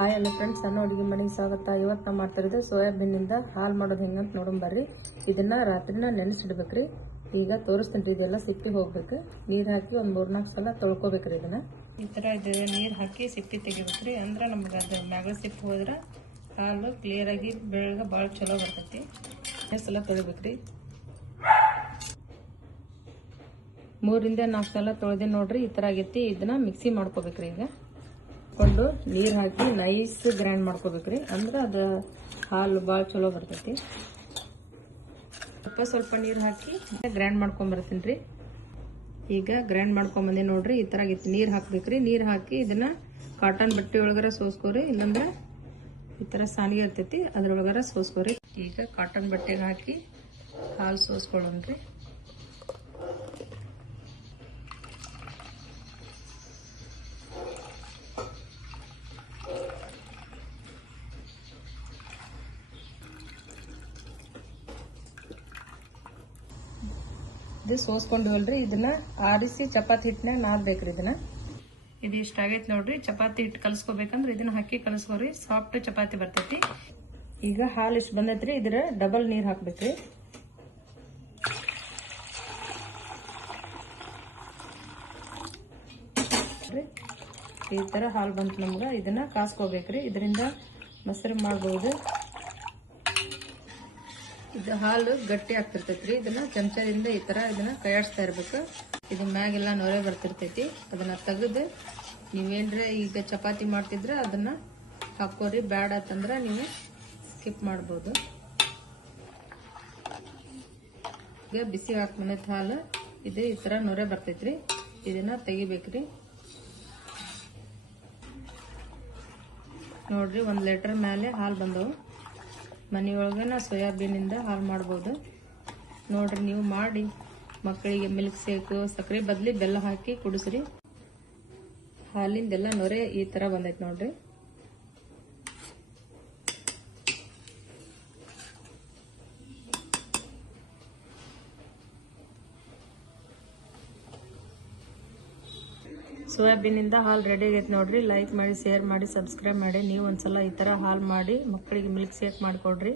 Hi hello friends, ಸಣ್ಣ ಅಡುಗೆ ಮನೆಗೆ ಸ್ವಾಗತ. ಇವತ್ತು ನಾವು ಮಾಡ್ತಿರೋದು ಸೋಯಾಬೀನಿಂದ ಹಾಲು ಮಾಡೋದು ಹೆಂಗಂತ ನೋಡೋಣ ಬರ್ರಿ. ಇದನ್ನ ರಾತ್ರಿನ ನೆನೆಸಿಡ್ಬೇಕ್ರಿ. ಈಗ ತೋರಿಸ್ತೀನಿ. ಇದೆಲ್ಲ ಸಿಪ್ಪಿ ಹೋಗ್ಬೇಕು. ನೀರು ಹಾಕಿ ಒಂದು 3-4 ಸಲ ತೊಳ್ಕೊಬೇಕ್ರಿ. ಇದನ್ನ ಈ ಥರ ನೀರು ಹಾಕಿ ಸಿಪ್ಪಿ ತೆಗಿಬೇಕ್ರಿ. ಅಂದ್ರೆ ನಮ್ಗೆ ಅದು ಮ್ಯಾಗಳ ಸಿಪ್ಪಿ ಹೋದ್ರೆ ಹಾಲು ಕ್ಲಿಯರಾಗಿ ಬೆಳಗ್ಗೆ ಭಾಳ ಚಲೋ ಬರ್ತೈತಿ. ಎಷ್ಟು ಸಲ ತೊಳಿಬೇಕ್ರಿ. 3-4 ಸಲ ತೊಳೆದು ನೋಡ್ರಿ ಈ ಥರ ಆಗೈತಿ. ಇದನ್ನ ಮಿಕ್ಸಿ ಮಾಡ್ಕೋಬೇಕ್ರಿ. ಈಗ ಕೊಂಡು ನೀರು ಹಾಕಿ ನೈಸ್ ಗ್ರೈಂಡ್ ಮಾಡ್ಕೋಬೇಕ್ರಿ. ಅಂದ್ರೆ ಅದು ಹಾಲು ಭಾಳ ಚಲೋ ಬರ್ತೈತಿ. ಸ್ವಲ್ಪ ನೀರು ಹಾಕಿ ಗ್ರೈಂಡ್ ಮಾಡ್ಕೊಂಬರ್ತೀನಿ ರೀ. ಈಗ ಗ್ರೈಂಡ್ ಮಾಡ್ಕೊಂಬಂದೆ ನೋಡ್ರಿ. ಈ ಥರ ಆಗೈತಿ. ನೀರು ಹಾಕ್ಬೇಕ್ರಿ. ನೀರು ಹಾಕಿ ಇದನ್ನ ಕಾಟನ್ ಬಟ್ಟೆ ಒಳಗರ ಸೋಸ್ಕೋರಿ. ಇಲ್ಲಾಂದ್ರೆ ಈ ಥರ ಸಾನಿಗೆ ಇರ್ತೈತಿ, ಅದ್ರೊಳಗರ ಸೋಸ್ಕೋರಿ. ಈಗ ಕಾಟನ್ ಬಟ್ಟೆಗೆ ಹಾಕಿ ಹಾಲು ಸೋಸ್ಕೊಳ್ಳೋಣ್ರಿ. ಇದು ಸೋಸ್ಕೊಂಡಿವಲ್ರಿ, ಇದನ್ನ ಆರಿಸಿ ಚಪಾತಿ ಹಿಟ್ಟನಾಗ ನಾದ್ಬೇಕ್ರಿ. ಇದನ್ನ ಇದು ಇಷ್ಟ ಆಗೈತಿ ನೋಡ್ರಿ. ಚಪಾತಿ ಹಿಟ್ಟು ಕಲಸ್ಕೋಬೇಕಂದ್ರೆ ಇದನ್ನ ಹಾಕಿ ಕಲಸ್ಕೋರಿ. ಸಾಫ್ಟ್ ಚಪಾತಿ ಬರ್ತೈತಿ. ಈಗ ಹಾಲು ಇಷ್ಟು ಬಂದೈತ್ರಿ. ಇದ್ರ ಡಬಲ್ ನೀರು ಹಾಕ್ಬೇಕ್ರಿ. ಈ ತರ ಹಾಲು ಬಂತು ನಮ್ಗ. ಇದನ್ನ ಕಾಸ್ಕೋಬೇಕ್ರಿ. ಇದರಿಂದ ಮೊಸರು ಮಾಡ್ಬೋದು. ಇದು ಹಾಲು ಗಟ್ಟಿ ಆಗ್ತಿರ್ತೈತ್ರಿ. ಇದನ್ನ ಚಮಚದಿಂದ ಈ ತರ ಇದನ್ನ ಕೈಯಾಡಿಸ್ತಾ ಇರ್ಬೇಕು. ಇದು ಮ್ಯಾಗೆಲ್ಲ ನೊರೆ ಬರ್ತಿರ್ತೈತಿ. ಅದನ್ನ ತೆಗೆದು ನೀವೇನ್ರ ಈಗ ಚಪಾತಿ ಮಾಡ್ತಿದ್ರೆ ಅದನ್ನ ಹಾಕೋರಿ. ಬ್ಯಾಡ ಅಂತಂದ್ರ ನೀವು ಸ್ಕಿಪ್ ಮಾಡ್ಬೋದು. ಈಗ ಬಿಸಿ ಹಾಕ್ಮನೈತಿ ಹಾಲು. ಇದು ಈ ತರ ನೊರೆ ಬರ್ತೈತ್ರಿ. ಇದನ್ನ ತೆಗಿಬೇಕ್ರಿ. ನೋಡ್ರಿ, 1 ಲೀಟರ್ ಮೇಲೆ ಹಾಲು ಬಂದವು. ಮನೆಯೊಳಗನ ಸೋಯಾಬೀನಿಂದ ಹಾಲು ಮಾಡ್ಬೋದು. ನೋಡ್ರಿ, ನೀವು ಮಾಡಿ ಮಕ್ಕಳಿಗೆ ಮಿಲ್ಕ್ ಶೇಕು ಸಕ್ಕರೆ ಬದಲಿ ಬೆಲ್ಲ ಹಾಕಿ ಕುಡಿಸ್ರಿ. ಹಾಲಿಂದೆಲ್ಲ ನೊರೆ ಈ ತರ ಬಂದೈತೆ ನೋಡ್ರಿ. ಸೋಯಾಬೀನಿಂದ ಹಾಲು ರೆಡಿ ಆಗೈತೆ ನೋಡ್ರಿ. ಲೈಕ್ ಮಾಡಿ, ಶೇರ್ ಮಾಡಿ, ಸಬ್ಸ್ಕ್ರೈಬ್ ಮಾಡಿ. ನೀವು ಒಂದ್ಸಲ ಈ ತರ ಹಾಲು ಮಾಡಿ ಮಕ್ಕಳಿಗೆ ಮಿಲ್ಕ್ ಶೇಕ್ ಮಾಡಿಕೊಡ್ರಿ.